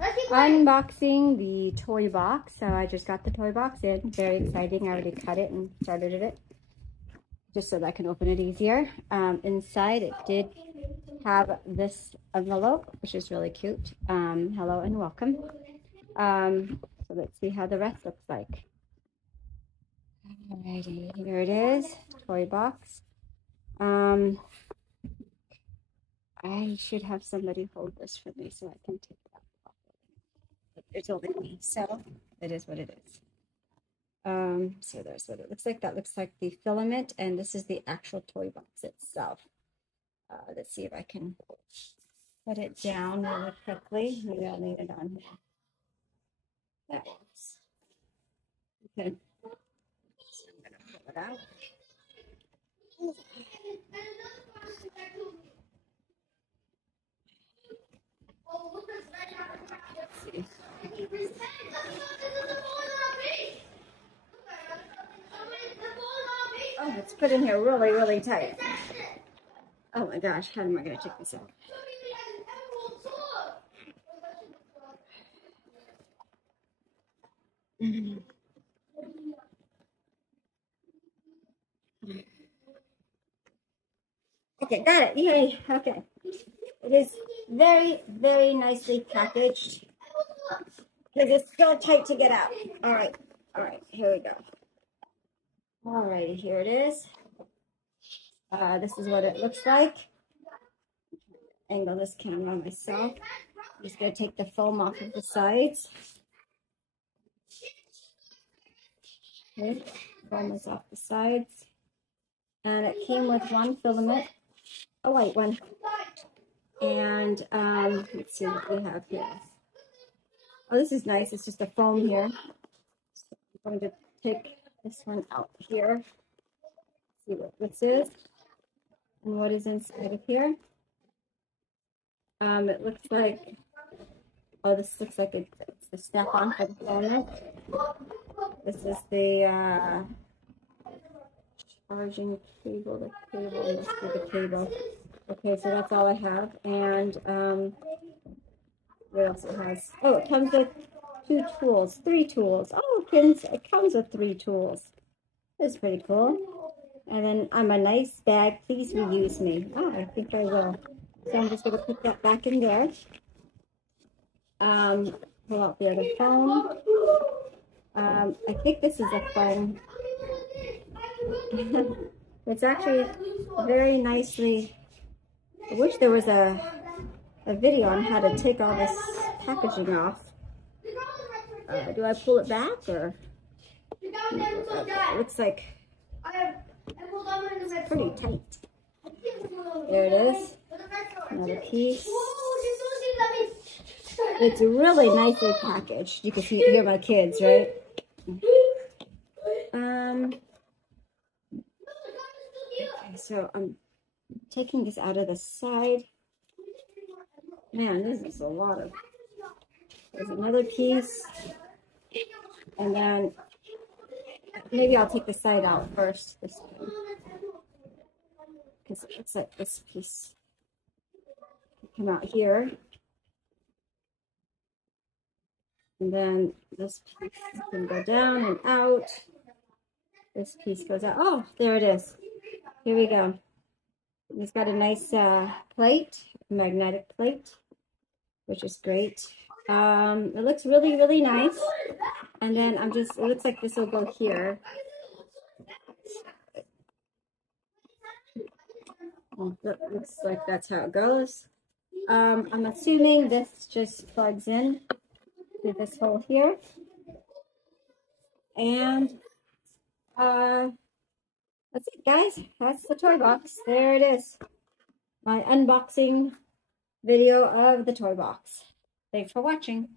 Unboxing the toy box. So I just got the toy box in. Very exciting. I already cut it and started it just so that I can open it easier. Inside it did have this envelope, which is really cute. Hello and welcome. So let's see how the rest looks like. Alrighty, here it is, toy box. I should have somebody hold this for me so I can take that off. But it's only me, so it is what it is. So there's what it looks like. That looks like the filament, and this is the actual toy box itself. Let's see if I can put it down really quickly. Maybe I'll leave it on here. That works. Okay. So I'm gonna pull it out. Oh, it's put in here really, really tight. Oh my gosh, how am I going to take this out? Okay, got it. Yay. Okay. It is very, very nicely packaged. Because it's still tight to get out. All right. All right. Here we go. All right. Here it is. This is what it looks like. Angle this camera myself. I'm just going to take the foam off of the sides. Okay. Foam is off the sides. And it came with one filament, a white one. And let's see what we have here. Oh, this is nice. It's just a foam here. So I'm going to take this one out here. See what this is and what is inside of here. It looks like, oh, this looks like it's the snap-on for the filament. This is the charging cable. The cable must be the cable. Okay, so that's all I have. And what else it has? Oh, it comes with 3 tools. Oh, it comes with 3 tools. That's pretty cool. And then I'm a nice bag. Please reuse me. Oh, I think I will. So I'm just going to put that back in there. Pull out the other foam. I think this is a foam. It's actually very nicely. I wish there was a video on how to take all this packaging off. Do I pull it back or? It looks like it's pretty tight. There it is. Another piece. It's really nicely packaged. You can hear my kids, right? Okay, so I'm taking this out of the side. Man, this is a lot of. There's another piece. And then maybe I'll take the side out first. This one. Because it looks like this piece can come out here. And then this piece can go down and out. This piece goes out. Oh, there it is. Here we go. It's got a nice plate, magnetic plate, which is great. It looks really, really nice. And then it looks like this will go here. Looks like that's how it goes. I'm assuming this just plugs in to this hole here. And that's it, guys. That's the toy box. There it is. My unboxing video of the toy box. Thanks for watching.